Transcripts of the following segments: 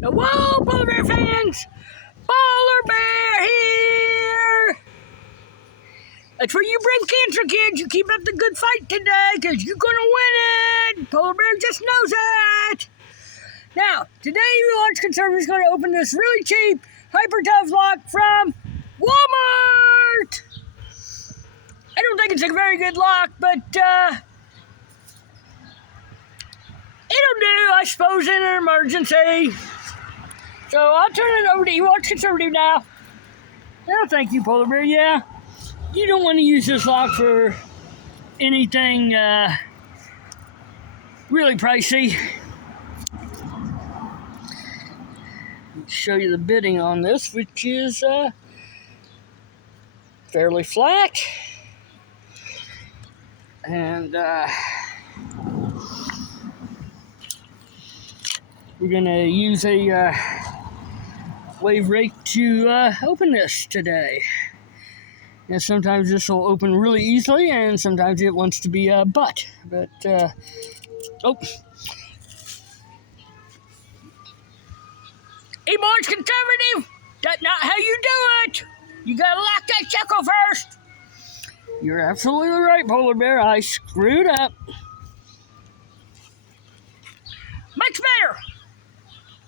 Now, whoa, polar bear fans! Polar bear here! That's where you bring cancer, kids. You keep up the good fight today, because you're going to win it. Polar bear just knows it. Now, today the launch conservative is going to open this really cheap HyperTough lock from Walmart. I don't think it's a very good lock, but it'll do, I suppose, in an emergency. So I'll turn it over to you, launch conservative now. Oh, thank you, Polar Bear. Yeah, you don't want to use this lock for anything really pricey. Show you the bidding on this, which is fairly flat, and we're gonna use a wave rake to open this today. And sometimes this will open really easily, and sometimes it wants to be a butt. But oh. Hey, Launch Conservative, that's not how you do it. You gotta lock that chuckle first. You're absolutely right, Polar Bear. I screwed up. Much better.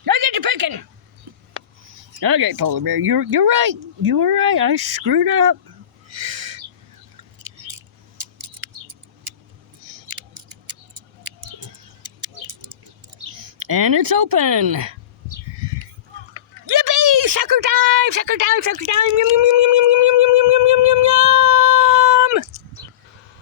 Now get to picking. Okay, Polar Bear, you're right. You were right. I screwed up. And it's open. Yippee! Sucker time! Sucker time! Sucker time! Yum, yum, yum, yum, yum, yum, yum, yum, yum, yum, yum.